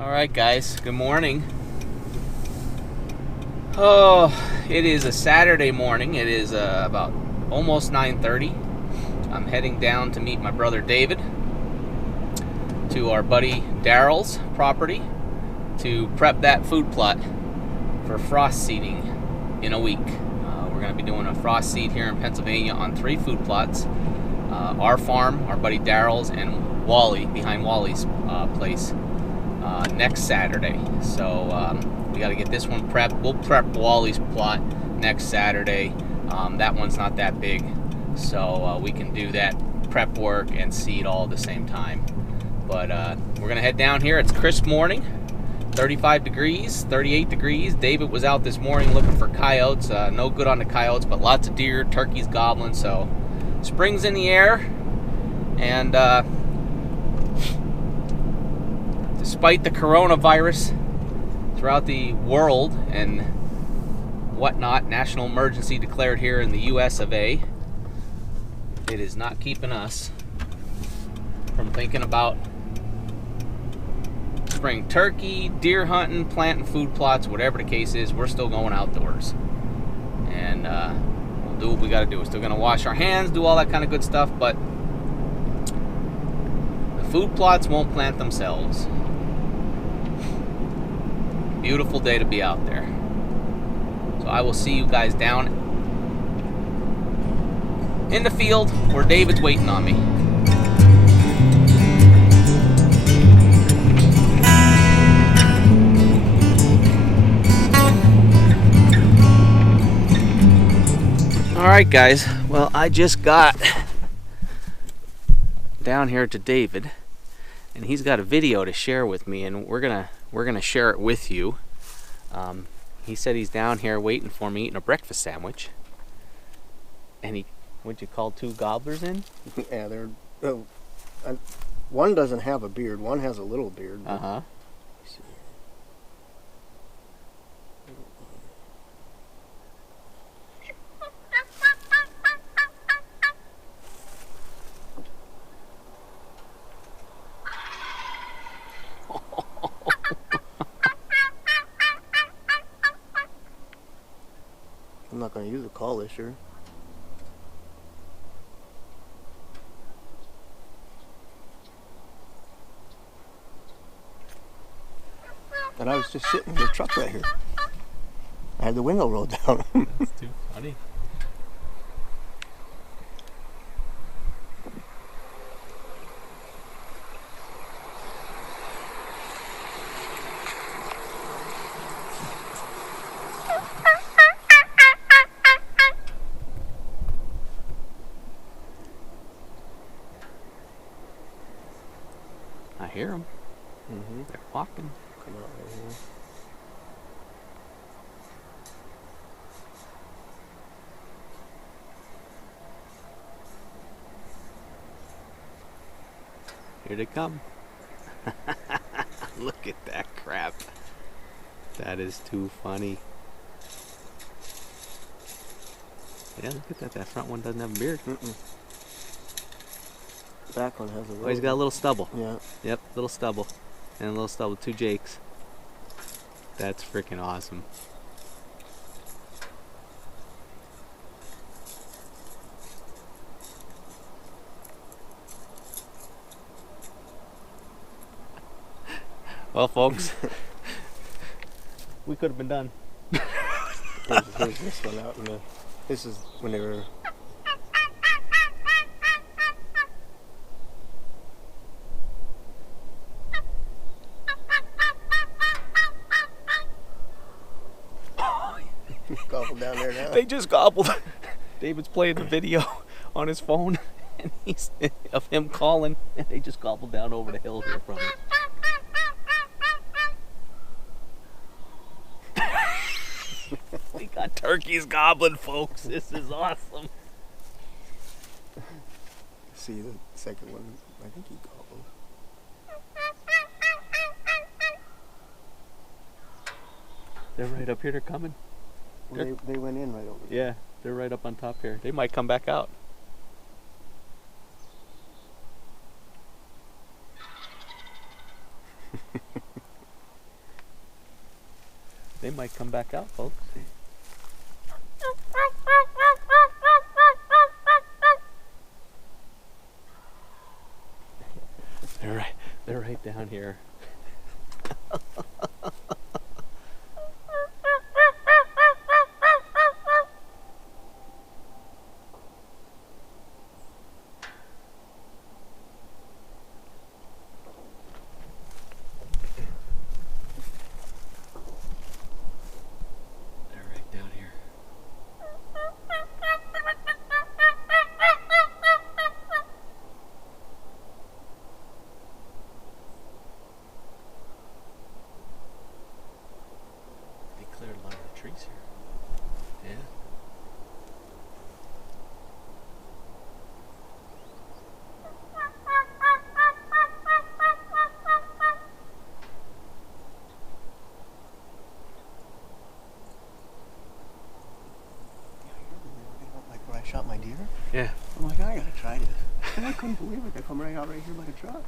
Alright guys, good morning. Oh, it is a Saturday morning. It is about almost 9:30. I'm heading down to meet my brother David to our buddy Daryl's property to prep that food plot for frost seeding in a week. We're going to be doing a frost seed here in Pennsylvania on 3 food plots. Our farm, our buddy Daryl's, and Wally, behind Wally's place, next Saturday. So we got to get this one prepped. We'll prep Wally's plot next Saturday. That one's not that big, so we can do that prep work and seed all at the same time. But we're gonna head down here. It's crisp morning, 35 degrees, 38 degrees. David was out this morning looking for coyotes. No good on the coyotes, but lots of deer, turkeys, goblin. So spring's in the air, and despite the coronavirus throughout the world and whatnot, national emergency declared here in the US of A, it is not keeping us from thinking about spring turkey, deer hunting, planting food plots, whatever the case is. We're still going outdoors, and we'll do what we got to do. We're still going to wash our hands, do all that kind of good stuff, but the food plots won't plant themselves. Beautiful day to be out there. So I will see you guys down in the field where David's waiting on me. Alright guys, well, I just got down here to David, and he's got a video to share with me, and we're gonna share it with you. He said he's down here waiting for me, eating a breakfast sandwich, and what'd you call 2 gobblers in? Yeah, they're one doesn't have a beard, one has a little beard. Uh-huh. I'm not going to use a call this year. And I was just sitting in the truck right here. I had the window rolled down. That's too funny. I hear them. Mm-hmm. They're walking. Come out right here. Here they come. Look at that crap. That is too funny. Yeah, look at that. That front one doesn't have a beard. Mm-mm. The back one has a little. Oh, he's got a little stubble. Yeah. Yep, little stubble. And a little stubble. 2 Jakes. That's freaking awesome. Well, folks, we could have been done. Here's this one out in the. This is when they were. Gobbled down there now. They just gobbled. David's playing the video on his phone, and he's of him calling, and they just gobbled down over the hill here from it. We got turkeys gobbling, folks. This is awesome. See the second one? I think he gobbled. They're right up here. They're coming. Well, they went in right over there. Yeah, they're right up on top here. They might come back out. They might come back out, folks. They're right down here. Cleared a lot of the trees here. Yeah. Like where I shot my deer? Yeah. I'm like, I gotta try this. And I couldn't believe it. They come right out right here like a truck.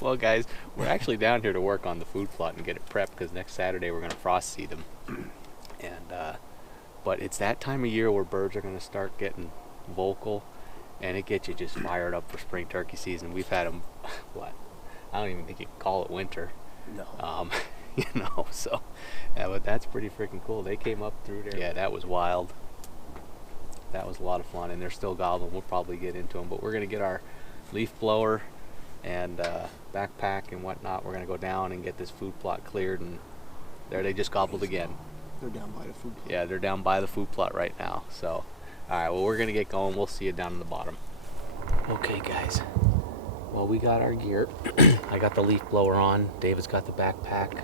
Well, guys, we're actually down here to work on the food plot and get it prepped because next Saturday we're going to frost seed them. And but it's that time of year where birds are going to start getting vocal, and it gets you just fired up for spring turkey season. We've had them, what? I don't even think you can call it winter. No. You know, so yeah, but that's pretty freaking cool. They came up through there. Yeah, that was wild. That was a lot of fun, and they're still gobbling. We'll probably get into them, but we're going to get our leaf blower and backpack and whatnot. We're going to go down and get this food plot cleared, and there they just gobbled again. They're down by the food plot. Yeah, they're down by the food plot right now. So, all right, well, we're going to get going. We'll see you down in the bottom. Okay, guys. Well, we got our gear. I got the leaf blower on. David's got the backpack.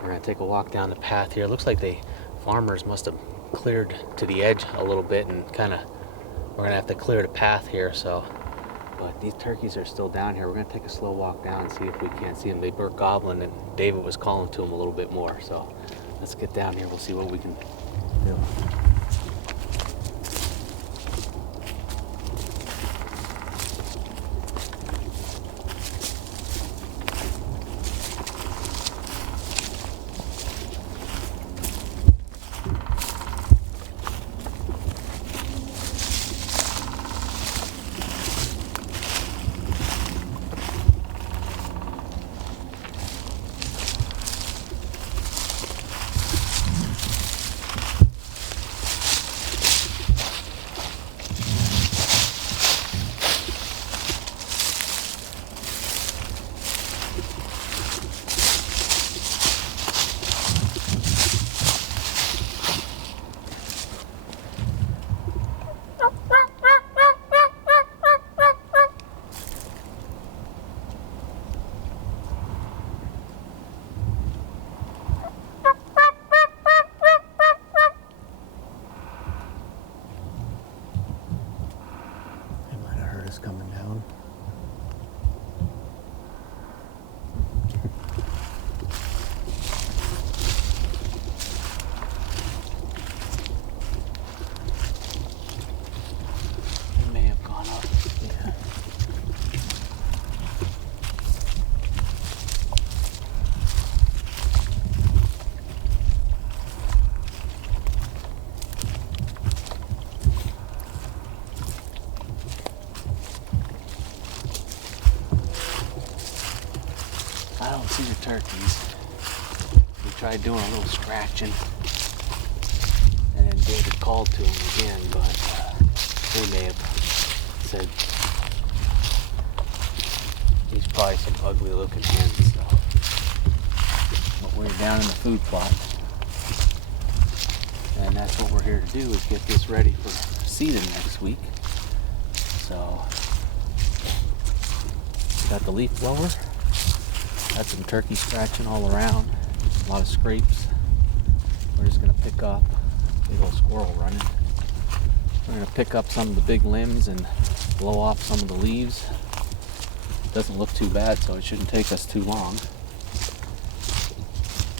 We're going to take a walk down the path here. It looks like the farmers must have cleared to the edge a little bit, and kind of we're going to have to clear the path here. So, but these turkeys are still down here. We're going to take a slow walk down and see if we can't see them. They were gobbling, and David was calling to them a little bit more. So let's get down here. We'll see what we can do. Coming down. It may have gone up. Yeah. I don't see the turkeys. We tried doing a little scratching, and then David called to him again, but he may have said he's probably some ugly looking hens. So. But we're down in the food plot, and that's what we're here to do, is get this ready for seeding next week. So, got the leaf blower. Got some turkey scratching all around, a lot of scrapes. We're just gonna pick up, big old squirrel running. We're gonna pick up some of the big limbs and blow off some of the leaves. Doesn't look too bad, so it shouldn't take us too long.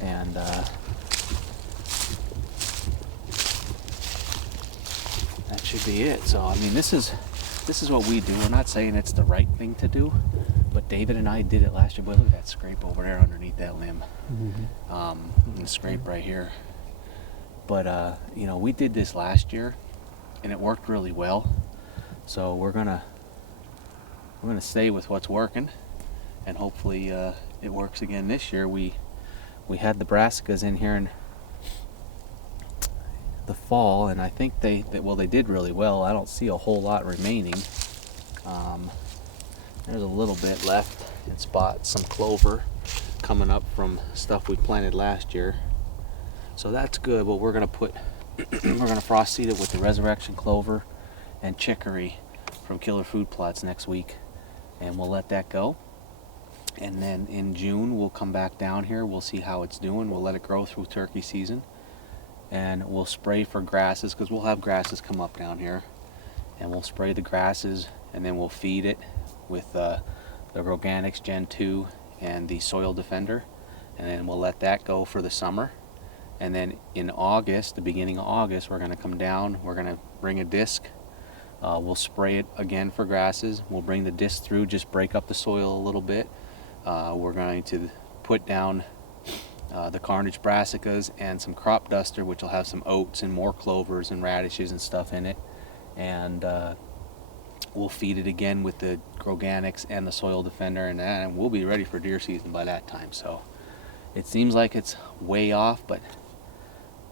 And that should be it. So I mean, this is what we do. We're not saying it's the right thing to do, But David and I did it last year. Boy, look at that scrape over there underneath that limb. And scrape right here. But you know, we did this last year, and it worked really well. So we're gonna stay with what's working, and hopefully it works again this year. We had the brassicas in here in the fall, and I think they did really well. I don't see a whole lot remaining. There's a little bit left in spots, some clover coming up from stuff we planted last year. So that's good, but we're gonna frost seed it with the resurrection clover and chicory from Killer Food Plots next week, and we'll let that go. And then in June we'll come back down here, we'll see how it's doing, we'll let it grow through turkey season, and we'll spray for grasses, because we'll have grasses come up down here, and we'll spray the grasses, and then we'll feed it with the Organics Gen 2 and the Soil Defender, and then we'll let that go for the summer. And then in August, the beginning of August, we're going to come down, we're going to bring a disc, we'll spray it again for grasses, we'll bring the disc through, just break up the soil a little bit. We're going to put down the Carnage brassicas and some crop duster, which will have some oats and more clovers and radishes and stuff in it, and we'll feed it again with the Organics and the Soil Defender, and we'll be ready for deer season by that time. So it seems like it's way off, but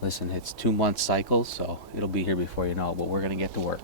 listen, it's 2-month cycles, so it'll be here before you know it, but we're going to get to work.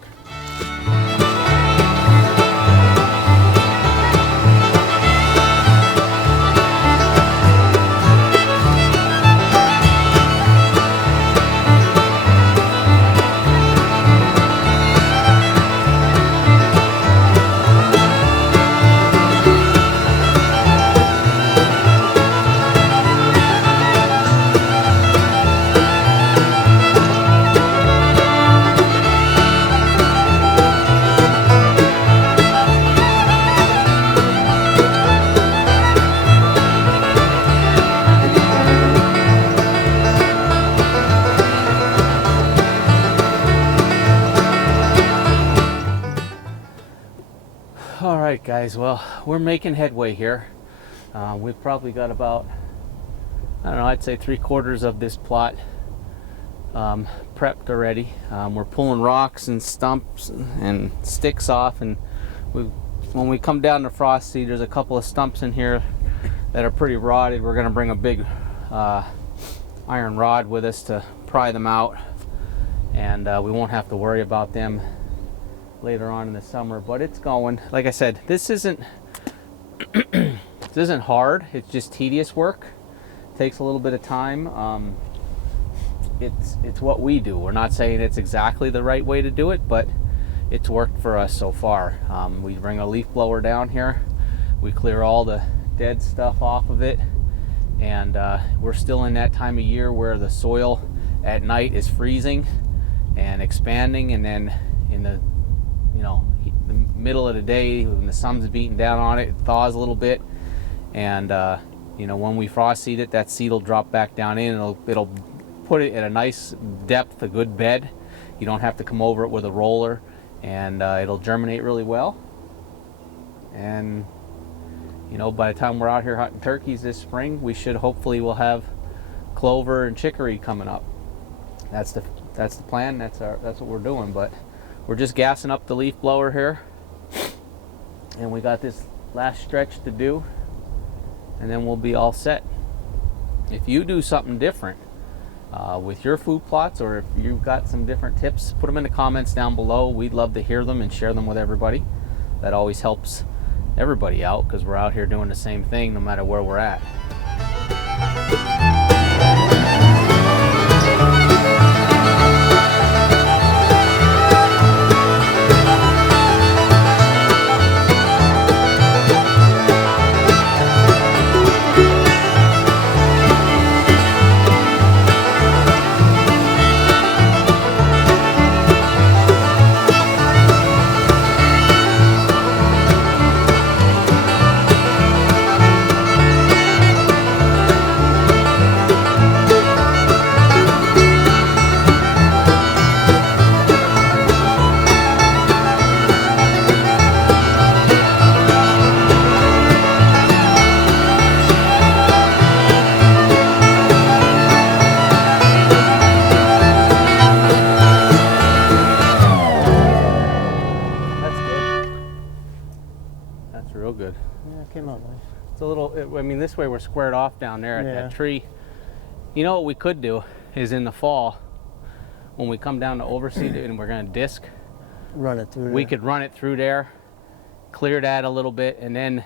Alright guys, well, we're making headway here. We've probably got about, I don't know, I'd say 3/4 of this plot prepped already. We're pulling rocks and stumps and sticks off, and when we come down to frost seed, there's a couple of stumps in here that are pretty rotted. We're going to bring a big iron rod with us to pry them out, and we won't have to worry about them later on in the summer. But it's going, like I said, this isn't hard, it's just tedious work. It takes a little bit of time. It's what we do. We're not saying it's exactly the right way to do it, but it's worked for us so far. We bring a leaf blower down here, we clear all the dead stuff off of it, and we're still in that time of year where the soil at night is freezing and expanding, and then in the the middle of the day when the sun's beating down on it, it thaws a little bit, and when we frost seed it, that seed will drop back down in, and it'll put it at a nice depth, a good bed. You don't have to come over it with a roller, and it'll germinate really well. And by the time we're out here hunting turkeys this spring, we should hopefully will have clover and chicory coming up. That's the plan. That's what we're doing. But we're just gassing up the leaf blower here, and we got this last stretch to do, and then we'll be all set. If you do something different with your food plots, or if you've got some different tips, put them in the comments down below. We'd love to hear them and share them with everybody. That always helps everybody out, because we're out here doing the same thing no matter where we're at. came out nice. It's a little, I mean, this way we're squared off down there at that tree. You know what we could do is in the fall, when we come down to overseed it and we're going to disc, Run it through we there. could run it through there, clear that a little bit, and then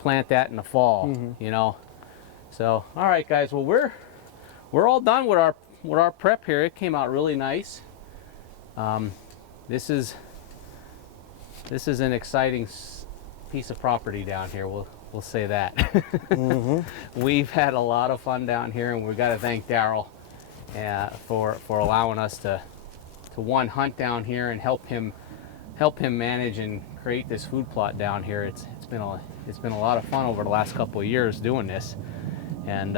plant that in the fall, you know. So, all right, guys, well, we're all done with our prep here. It came out really nice. This is an exciting piece of property down here. We'll say that. We've had a lot of fun down here, and we've got to thank Daryl for allowing us to one, hunt down here and help him manage and create this food plot down here. It's been a lot of fun over the last couple of years doing this, and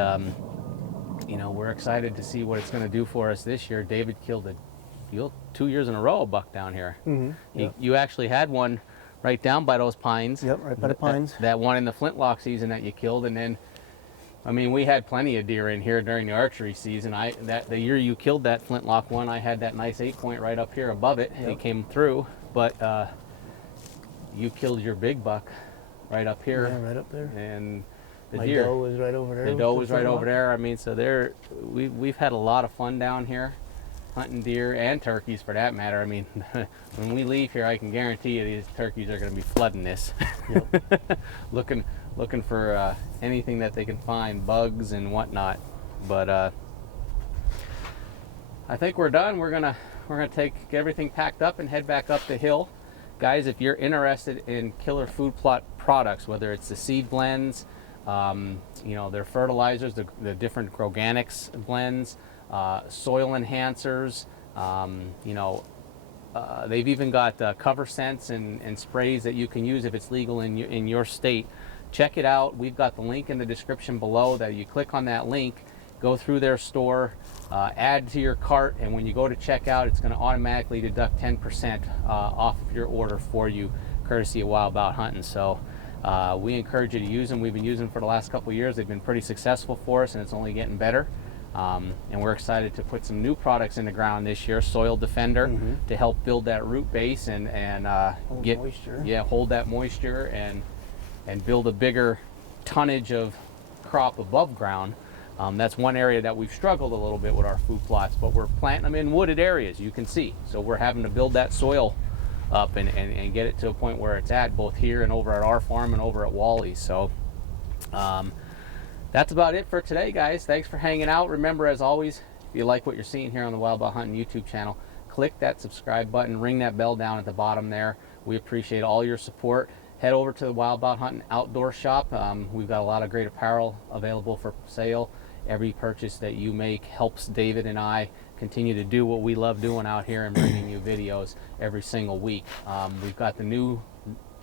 you know, we're excited to see what it's going to do for us this year. David killed 2 years in a row a buck down here. Yep. You actually had one right down by those pines. Yep, right by the pines. That one in the flintlock season that you killed, and then, I mean, we had plenty of deer in here during the archery season. The year you killed that flintlock one, I had that nice 8-point right up here above it. It came through, but you killed your big buck right up here. Yeah, right up there. And My doe was right over there. The doe was right over there. I mean, so we've had a lot of fun down here, hunting deer and turkeys for that matter. I mean, when we leave here, I can guarantee you these turkeys are going to be flooding this, looking for anything that they can find, bugs and whatnot. But I think we're done. We're gonna get everything packed up and head back up the hill. Guys, if you're interested in killer food plot products, whether it's the seed blends, you know, their fertilizers, the different organics blends, soil enhancers, you know, they've even got cover scents and sprays that you can use if it's legal in your state. Check it out. We've got the link in the description below. That you click on that link, go through their store, add to your cart, and when you go to checkout, it's going to automatically deduct 10% off of your order for you, courtesy of Bout Huntin. So we encourage you to use them. We've been using them for the last couple of years. They've been pretty successful for us, and it's only getting better. And we're excited to put some new products in the ground this year. Soil Defender to help build that root base and Hold get moisture. hold that moisture and build a bigger tonnage of crop above ground. That's one area that we've struggled a little bit with our food plots, but we're planting them in wooded areas, you can see. So we're having to build that soil up and get it to a point where it's at, both here and over at our farm and over at Wally's. So that's about it for today, guys. Thanks for hanging out. Remember, as always, if you like what you're seeing here on the Bout Huntin YouTube channel, click that subscribe button, ring that bell down at the bottom there. We appreciate all your support. Head over to the Bout Huntin outdoor shop. We've got a lot of great apparel available for sale. Every purchase that you make helps David and I continue to do what we love doing out here and bringing you videos every single week. We've got the new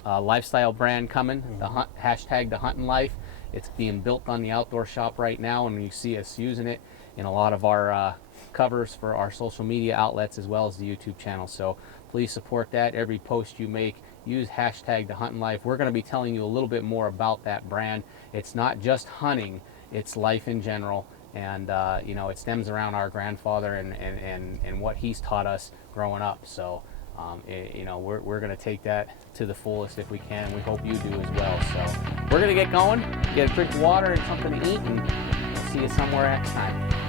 lifestyle brand coming, the hashtag the Huntin' Life. It's being built on the outdoor shop right now, and you see us using it in a lot of our covers for our social media outlets as well as the YouTube channel. So please support that. Every post you make, use hashtag the Huntin' Life. We're going to be telling you a little bit more about that brand. It's not just hunting, it's life in general, and you know, it stems around our grandfather and what he's taught us growing up. So you know, we're going to take that to the fullest if we can. We hope you do as well. So we're going to get going, get a drink of water and something to eat, and we'll see you somewhere next time.